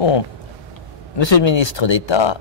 Bon, Monsieur le ministre d'État,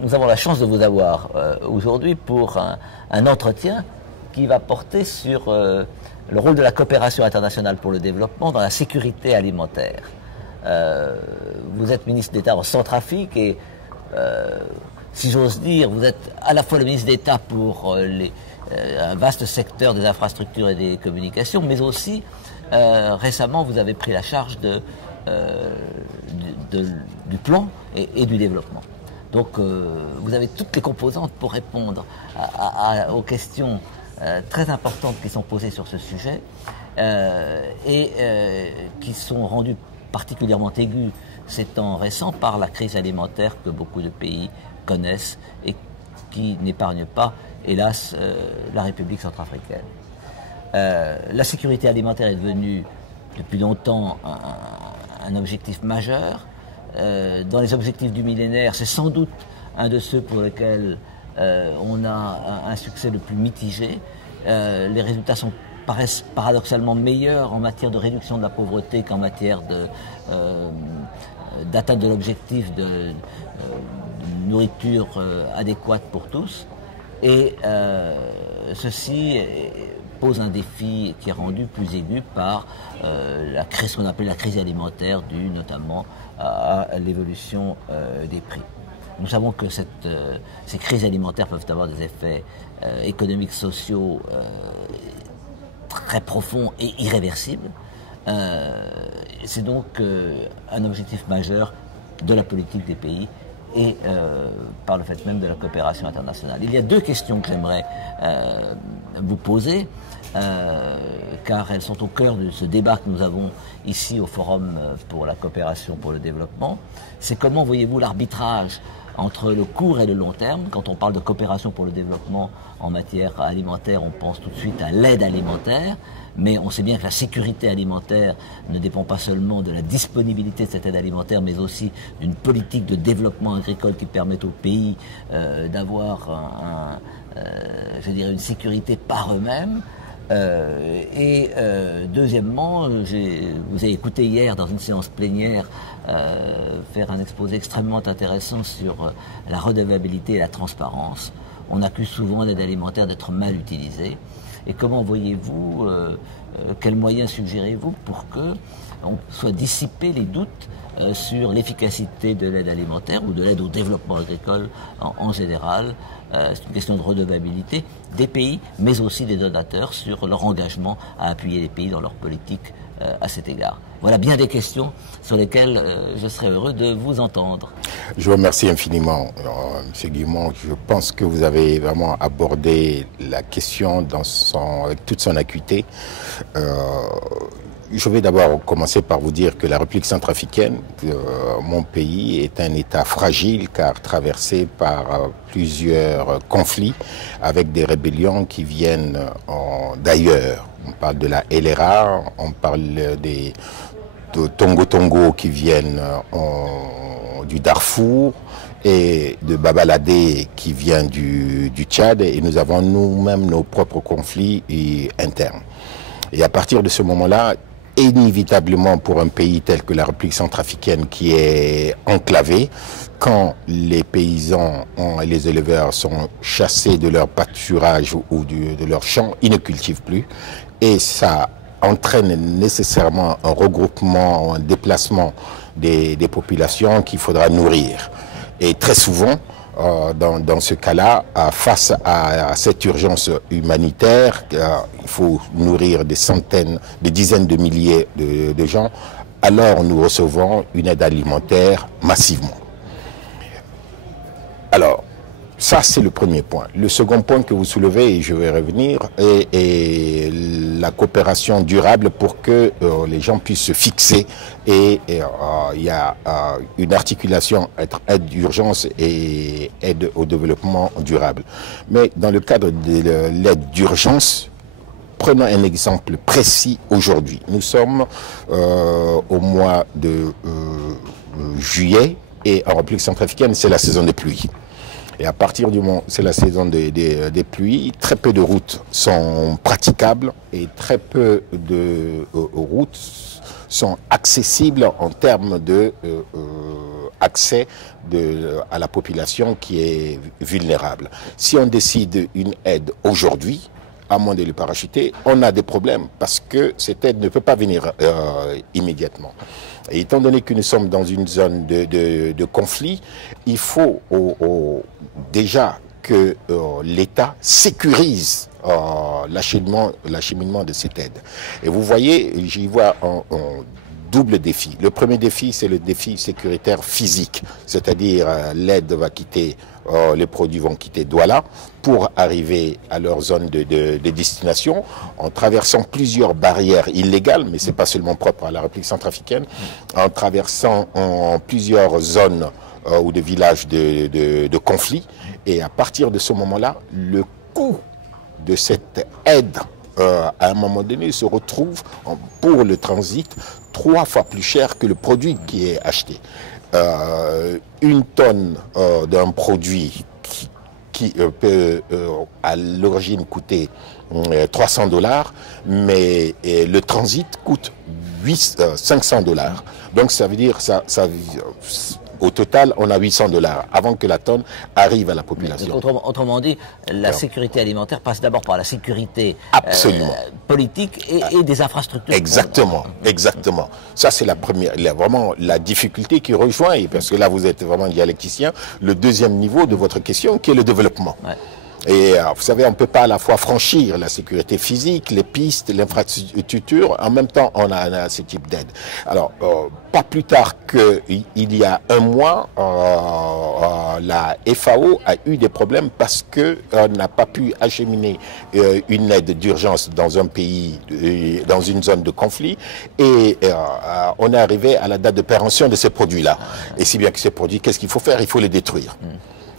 nous avons la chance de vous avoir aujourd'hui pour un entretien qui va porter sur le rôle de la coopération internationale pour le développement dans la sécurité alimentaire. Vous êtes ministre d'État en Centrafrique et, si j'ose dire, vous êtes à la fois le ministre d'État pour un vaste secteur des infrastructures et des communications, mais aussi, récemment, vous avez pris la charge du plan et du développement. Donc, vous avez toutes les composantes pour répondre aux questions très importantes qui sont posées sur ce sujet et qui sont rendues particulièrement aiguës ces temps récents par la crise alimentaire que beaucoup de pays connaissent et qui n'épargne pas, hélas, la République centrafricaine. La sécurité alimentaire est devenue depuis longtemps un objectif majeur. Dans les objectifs du millénaire, c'est sans doute un de ceux pour lesquels on a un succès le plus mitigé. Les résultats paraissent paradoxalement meilleurs en matière de réduction de la pauvreté qu'en matière d'atteinte de l'objectif de nourriture adéquate pour tous. Et ceci pose un défi qui est rendu plus aigu par ce qu'on appelle la crise alimentaire due notamment à l'évolution des prix. Nous savons que ces crises alimentaires peuvent avoir des effets économiques, sociaux très profonds et irréversibles. C'est donc un objectif majeur de la politique des pays et par le fait même de la coopération internationale. Il y a deux questions que j'aimerais vous poser, car elles sont au cœur de ce débat que nous avons ici au Forum pour la coopération pour le développement. C'est comment voyez-vous l'arbitrage entre le court et le long terme? Quand on parle de coopération pour le développement en matière alimentaire, on pense tout de suite à l'aide alimentaire, mais on sait bien que la sécurité alimentaire ne dépend pas seulement de la disponibilité de cette aide alimentaire, mais aussi d'une politique de développement agricole qui permette aux pays d'avoir je dirais une sécurité par eux-mêmes. Deuxièmement, vous avez écouté hier dans une séance plénière faire un exposé extrêmement intéressant sur la redevabilité et la transparence. On accuse souvent l'aide alimentaire d'être mal utilisée. Et comment voyez-vous, quels moyens suggérez-vous pour que on soit dissipés les doutes sur l'efficacité de l'aide alimentaire ou de l'aide au développement agricole en général? C'est une question de redevabilité des pays, mais aussi des donateurs sur leur engagement à appuyer les pays dans leur politique à cet égard. Voilà bien des questions sur lesquelles je serais heureux de vous entendre. Je vous remercie infiniment, M. Guillemot. Je pense que vous avez vraiment abordé la question avec toute son acuité. Je vais d'abord commencer par vous dire que la République centrafricaine, mon pays, est un État fragile car traversé par plusieurs conflits avec des rébellions qui viennent d'ailleurs. On parle de la LRA, on parle de Tongo qui viennent du Darfour et de Babaladé qui vient du Tchad, et nous avons nous-mêmes nos propres conflits internes. Et à partir de ce moment-là, inévitablement pour un pays tel que la République centrafricaine qui est enclavé, quand les paysans et les éleveurs sont chassés de leur pâturage ou de leurs champs, ils ne cultivent plus, et ça entraîne nécessairement un regroupement, un déplacement des populations qu'il faudra nourrir. Et très souvent, dans ce cas-là, face à cette urgence humanitaire, il faut nourrir des dizaines de milliers de gens, alors nous recevons une aide alimentaire massivement. Alors, ça c'est le premier point. Le second point que vous soulevez, et je vais revenir, est la coopération durable pour que les gens puissent se fixer, et il y a une articulation entre aide d'urgence et aide au développement durable. Mais dans le cadre de l'aide d'urgence, prenons un exemple précis aujourd'hui. Nous sommes au mois de juillet, et en République centrafricaine, c'est la saison des pluies. Et à partir du moment où c'est la saison des pluies, très peu de routes sont praticables et très peu de routes sont accessibles en termes de accès à la population qui est vulnérable. Si on décide une aide aujourd'hui, à moins de le parachuter, on a des problèmes parce que cette aide ne peut pas venir immédiatement. Et étant donné que nous sommes dans une zone de conflit, il faut déjà que l'État sécurise l'acheminement de cette aide. Et vous voyez, j'y vois un double défi. Le premier défi, c'est le défi sécuritaire physique, c'est-à-dire l'aide va quitter, les produits vont quitter Douala pour arriver à leur zone de destination en traversant plusieurs barrières illégales, mais c'est pas seulement propre à la République centrafricaine, en traversant plusieurs zones ou des villages de conflit. Et à partir de ce moment-là, le coût de cette aide, à un moment donné, se retrouve pour le transit 3 fois plus cher que le produit qui est acheté. Une tonne d'un produit qui peut à l'origine coûter $300, mais le transit coûte 500 $. Donc ça veut dire au total, on a $800 avant que la tonne arrive à la population. Autrement dit, la sécurité alimentaire passe d'abord par la sécurité politique et des infrastructures. Exactement, exactement. Ça, c'est la première, vraiment la difficulté qui rejoint, parce que là, vous êtes vraiment dialecticien, le deuxième niveau de votre question, qui est le développement. Ouais. Et vous savez, on ne peut pas à la fois franchir la sécurité physique, les pistes, l'infrastructure, en même temps on a ce type d'aide. Alors, pas plus tard qu'il y a un mois, la FAO a eu des problèmes parce qu'on n'a pas pu acheminer une aide d'urgence dans un pays, dans une zone de conflit, et on est arrivé à la date de péremption de ces produits-là. Et si bien que ces produits, qu'est-ce qu'il faut faire? Il faut les détruire.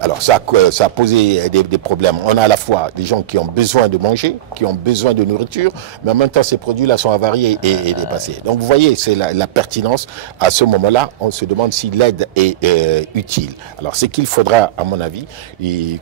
Alors ça a posé des problèmes. On a à la fois des gens qui ont besoin de manger, qui ont besoin de nourriture, mais en même temps ces produits-là sont avariés et dépassés. Donc vous voyez, c'est la pertinence. À ce moment-là, on se demande si l'aide est utile. Alors ce qu'il faudra, à mon avis,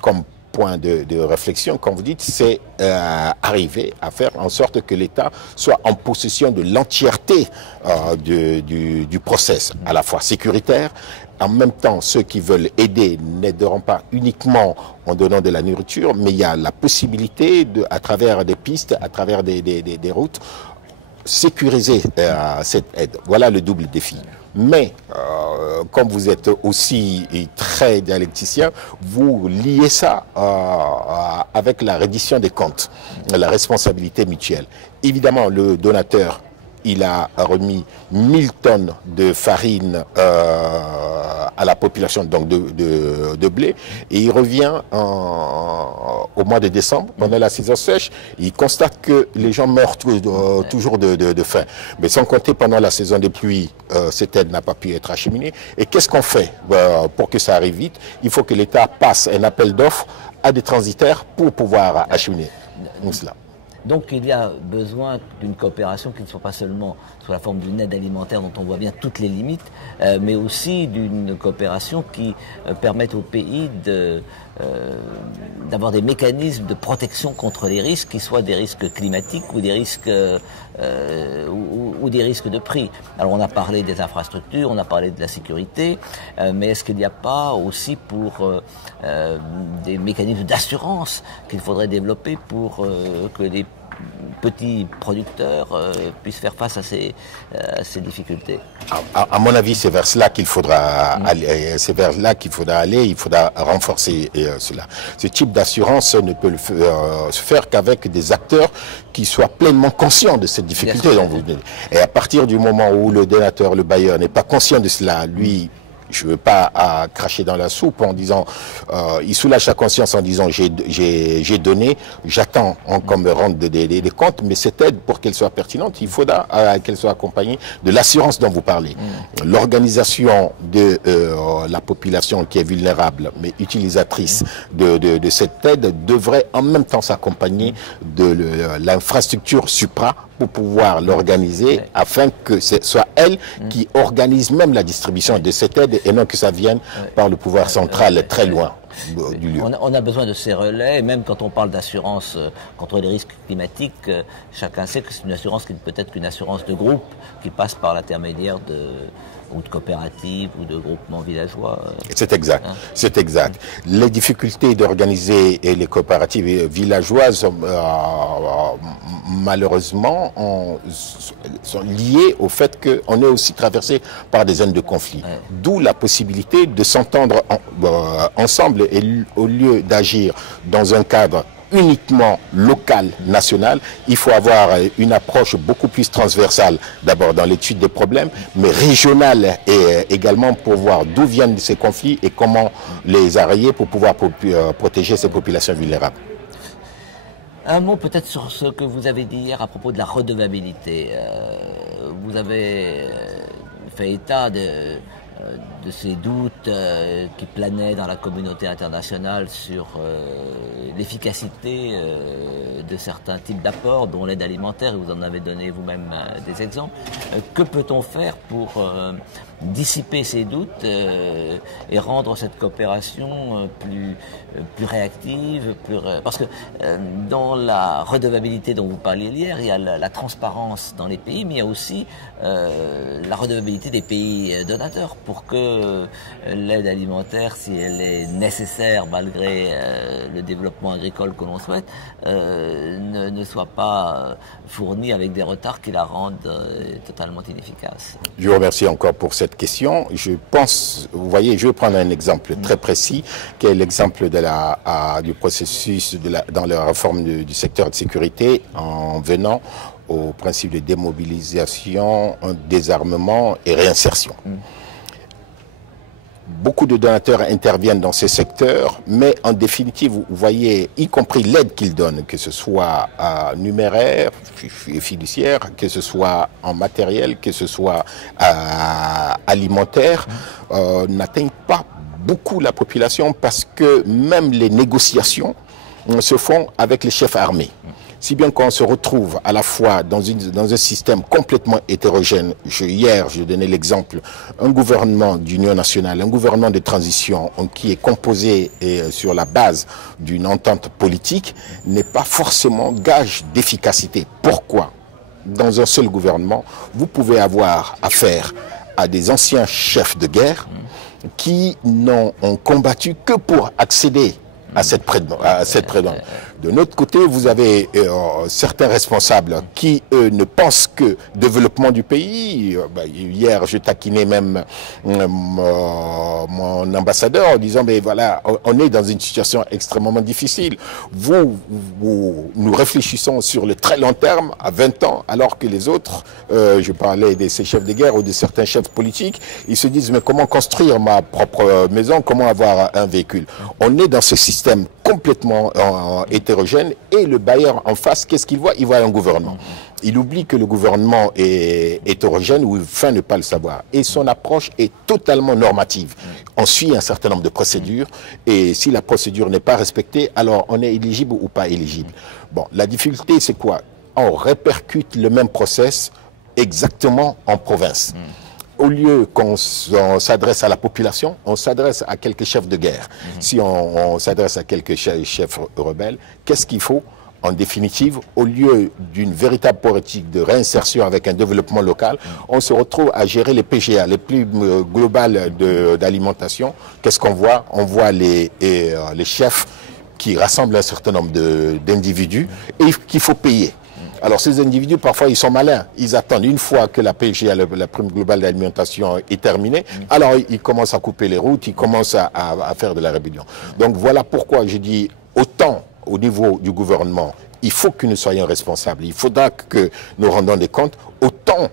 comme point de réflexion, comme vous dites, c'est arriver à faire en sorte que l'État soit en possession de l'entièreté du process, à la fois sécuritaire. En même temps, ceux qui veulent aider n'aideront pas uniquement en donnant de la nourriture, mais il y a la possibilité, à travers des pistes, à travers des routes, sécuriser cette aide. Voilà le double défi. Mais, comme vous êtes aussi très dialecticien, vous liez ça avec la reddition des comptes, la responsabilité mutuelle. Évidemment, le donateur, il a remis 1000 tonnes de farine à la population donc de blé, et il revient au mois de décembre, pendant la saison sèche, il constate que les gens meurent toujours de faim. Mais sans compter, pendant la saison des pluies, cette aide n'a pas pu être acheminée. Et qu'est-ce qu'on fait pour que ça arrive vite? Il faut que l'État passe un appel d'offres à des transitaires pour pouvoir acheminer cela. Donc il y a besoin d'une coopération qui ne soit pas seulement sous la forme d'une aide alimentaire dont on voit bien toutes les limites, mais aussi d'une coopération qui permette au pays d'avoir des mécanismes de protection contre les risques, qui soient des risques climatiques ou des risques ou des risques de prix. Alors on a parlé des infrastructures, on a parlé de la sécurité, mais est-ce qu'il n'y a pas aussi pour des mécanismes d'assurance qu'il faudrait développer pour que les petits producteurs puissent faire face à ces difficultés? À mon avis, c'est vers cela qu'il faudra aller. C'est vers là qu'il faudra aller. Il faudra renforcer cela. Ce type d'assurance ne peut se faire qu'avec des acteurs qui soient pleinement conscients de cette difficulté dont vous venez. Et à partir du moment où le donateur, le bailleur n'est pas conscient de cela, lui, je ne veux pas cracher dans la soupe en disant, il soulage sa conscience en disant j'ai donné, j'attends qu'on me rende des comptes, mais cette aide, pour qu'elle soit pertinente, il faudra qu'elle soit accompagnée de l'assurance dont vous parlez. L'organisation de la population qui est vulnérable, mais utilisatrice de cette aide, devrait en même temps s'accompagner de l'infrastructure supra pour pouvoir l'organiser afin que ce soit elle qui organise même la distribution de cette aide et non que ça vienne par le pouvoir central très loin. du lieu. On a besoin de ces relais, et même quand on parle d'assurance contre les risques climatiques, chacun sait que c'est une assurance qui ne peut être qu'une assurance de groupe, qui passe par l'intermédiaire ou de coopératives ou de groupements villageois. C'est exact, c'est exact. Les difficultés d'organiser les coopératives villageoises, malheureusement, sont liées au fait qu'on est aussi traversé par des zones de conflit. Ouais. D'où la possibilité de s'entendre ensemble et au lieu d'agir dans un cadre uniquement local, national, il faut avoir une approche beaucoup plus transversale, d'abord dans l'étude des problèmes, mais régionale et également pour voir d'où viennent ces conflits et comment les arrêter pour pouvoir protéger ces populations vulnérables. Un mot peut-être sur ce que vous avez dit hier à propos de la redevabilité. Vous avez fait état de ces doutes qui planaient dans la communauté internationale sur l'efficacité de certains types d'apports, dont l'aide alimentaire, et vous en avez donné vous-même des exemples. Que peut-on faire pour dissiper ces doutes et rendre cette coopération plus réactive, parce que dans la redevabilité dont vous parliez hier, il y a la transparence dans les pays, mais il y a aussi la redevabilité des pays donateurs pour que l'aide alimentaire, si elle est nécessaire malgré le développement agricole que l'on souhaite, ne soit pas fournie avec des retards qui la rendent totalement inefficace. Je vous remercie encore pour cette question. Je pense, vous voyez, je vais prendre un exemple très précis, qui est l'exemple du processus dans la réforme du secteur de sécurité en venant au principe de démobilisation, désarmement et réinsertion. Beaucoup de donateurs interviennent dans ces secteurs, mais en définitive, vous voyez, y compris l'aide qu'ils donnent, que ce soit numéraire, fiduciaire, que ce soit en matériel, que ce soit alimentaire, n'atteignent pas beaucoup la population parce que même les négociations se font avec les chefs armés. Si bien qu'on se retrouve à la fois dans un système complètement hétérogène. Hier, je donnais l'exemple, un gouvernement d'union nationale, un gouvernement de transition qui est composé sur la base d'une entente politique n'est pas forcément gage d'efficacité. Pourquoi? Dans un seul gouvernement, vous pouvez avoir affaire à des anciens chefs de guerre qui n'ont combattu que pour accéder à cette présidence. De notre côté, vous avez certains responsables qui, eux, ne pensent que développement du pays. Hier, je taquinais même mon ambassadeur en disant, mais voilà, on est dans une situation extrêmement difficile. Nous réfléchissons sur le très long terme, à 20 ans, alors que les autres, je parlais de ces chefs de guerre ou de certains chefs politiques, ils se disent, mais comment construire ma propre maison, comment avoir un véhicule? On est dans ce système complètement hétérogène et le bailleur en face, qu'est-ce qu'il voit? Il voit un gouvernement. Il oublie que le gouvernement est hétérogène ou il feint ne pas le savoir. Et son approche est totalement normative. On suit un certain nombre de procédures et si la procédure n'est pas respectée, alors on est éligible ou pas éligible. Bon, la difficulté c'est quoi? On répercute le même process exactement en province. Au lieu qu'on s'adresse à la population, on s'adresse à quelques chefs de guerre. Si on s'adresse à quelques chefs rebelles, qu'est-ce qu'il faut? En définitive, au lieu d'une véritable politique de réinsertion avec un développement local, on se retrouve à gérer les PGA, les plus globales d'alimentation. Qu'est-ce qu'on voit? On voit les chefs qui rassemblent un certain nombre d'individus et qu'il faut payer. Alors ces individus, parfois, ils sont malins. Ils attendent une fois que la PGA, la prime globale d'alimentation, est terminée. Alors ils commencent à couper les routes, ils commencent à faire de la rébellion. Donc voilà pourquoi je dis, autant au niveau du gouvernement, il faut que nous soyons responsables. Il faudra que nous rendions des comptes. Autant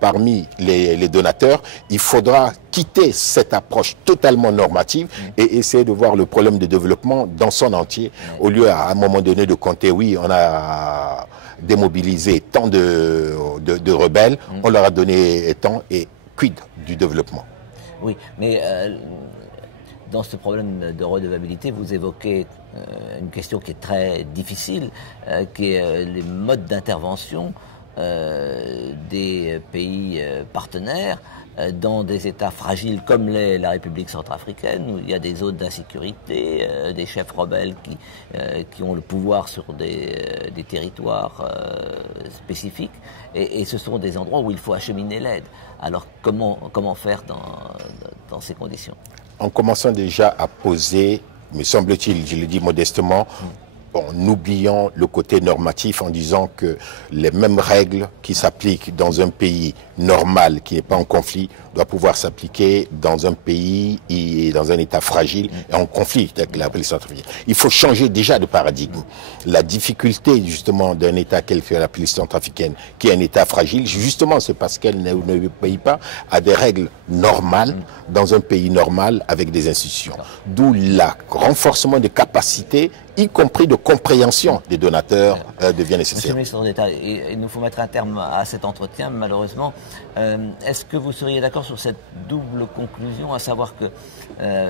parmi les donateurs, il faudra quitter cette approche totalement normative et essayer de voir le problème de développement dans son entier, au lieu à un moment donné de compter, oui, on a démobilisé tant de rebelles, on leur a donné tant, et quid du développement? Oui, mais dans ce problème de redevabilité, vous évoquez une question qui est très difficile, qui est les modes d'intervention des pays partenaires dans des États fragiles comme l'est la République centrafricaine, où il y a des zones d'insécurité, des chefs rebelles qui ont le pouvoir sur des territoires spécifiques, et ce sont des endroits où il faut acheminer l'aide. Alors comment faire dans ces conditions? En commençant déjà à poser, me semble-t-il, je le dis modestement, en oubliant le côté normatif, en disant que les mêmes règles qui s'appliquent dans un pays normal, qui n'est pas en conflit, doivent pouvoir s'appliquer dans un pays et dans un État fragile et en conflit avec la République centrafricaine. Il faut changer déjà de paradigme. La difficulté justement d'un État tel que la République centrafricaine, qui est un État fragile, justement c'est parce qu'elle ne paye pas à des règles normales dans un pays normal avec des institutions. D'où le renforcement des capacités, y compris de compréhension des donateurs, devient nécessaire. Monsieur le ministre d'État, il nous faut mettre un terme à cet entretien, malheureusement. Est-ce que vous seriez d'accord sur cette double conclusion, à savoir que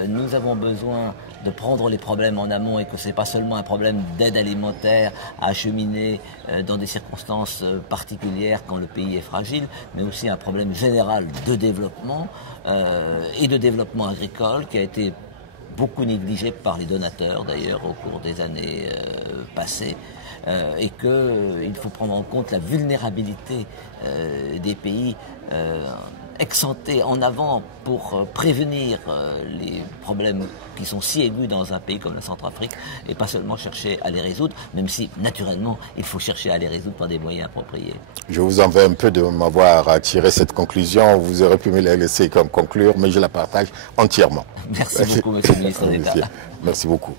nous avons besoin de prendre les problèmes en amont et que ce n'est pas seulement un problème d'aide alimentaire à acheminer dans des circonstances particulières quand le pays est fragile, mais aussi un problème général de développement et de développement agricole qui a été beaucoup négligé par les donateurs d'ailleurs au cours des années passées, et qu'il faut prendre en compte la vulnérabilité des pays ex-ante en avant pour prévenir les problèmes qui sont si aigus dans un pays comme la Centrafrique, et pas seulement chercher à les résoudre, même si naturellement il faut chercher à les résoudre par des moyens appropriés. Je vous en veux un peu de m'avoir tiré cette conclusion. Vous aurez pu me la laisser comme conclure, mais je la partage entièrement. Merci beaucoup, monsieur le ministre d'État. Merci beaucoup.